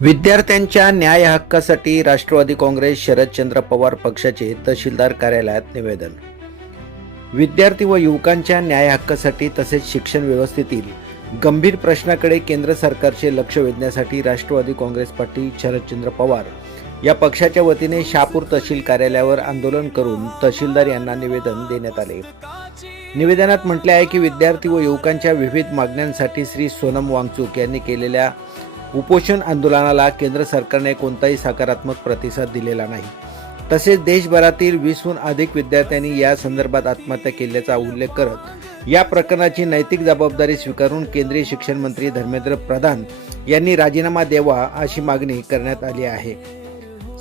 विद्यार्थ्यांच्या न्याय हक्कासाठी राष्ट्रवादी काँग्रेस शरदचंद्र पवार पक्षाचे तहसीलदार कार्यालयात निवेदन. विद्यार्थी व युवकांच्या न्याय हक्कासाठी तसेच शिक्षण व्यवस्थेतील गंभीर प्रश्नाकडे केंद्र सरकारचे लक्ष वेधण्यासाठी राष्ट्रवादी काँग्रेस पार्टी शरदचंद्र पवार या पक्षाच्या वतीने शहापूर तहसील कार्यालयावर आंदोलन करून तहसीलदार यांना निवेदन देण्यात आले. निवेदनात म्हटले आहे की विद्यार्थी व युवकांच्या विविध मागण्यांसाठी श्री सोनम वांगचुक यांनी केलेल्या उपोषण आंदोलनाला केंद्र सरकारने कोणताही सकारात्मक प्रतिसाद दिलेला नाही. तसेच देशभरातील 20हून अधिक विद्यार्थ्यांनी या संदर्भात आत्महत्या केल्याचा उल्लेख करत या प्रकरणाची नैतिक जबाबदारी स्वीकारून केंद्रीय शिक्षण मंत्री धर्मेंद्र प्रधान यांनी राजीनामा द्यावा अशी मागणी करण्यात आली आहे.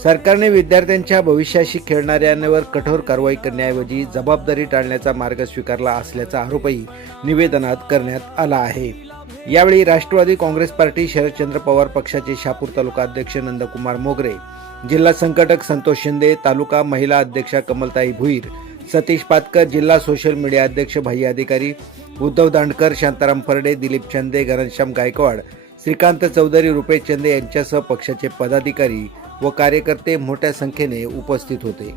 सरकारने विद्यार्थ्यांच्या भविष्याशी खेळणाऱ्यांवर कठोर कारवाई करण्याऐवजी जबाबदारी टाळण्याचा मार्ग स्वीकारला असल्याचा आरोपही निवेदनात करण्यात आला आहे. यावेळी राष्ट्रवादी काँग्रेस पार्टी शरदचंद्र पवार पक्षाचे शहापूर तालुका अध्यक्ष नंदकुमार मोगरे, जिल्हा संघटक संतोष शिंदे, तालुका महिला अध्यक्षा कमलताई भुईर, सतीश पातकर, जिल्हा सोशल मीडिया अध्यक्ष भाई अधिकारी, उद्धव दांडकर, शांताराम फरडे, दिलीप चंदे, घनश्याम गायकवाड, श्रीकांत चौधरी, रुपेश चंदे यांच्यासह पक्षाचे पदाधिकारी व कार्यकर्ते मोठ्या संख्येने उपस्थित होते.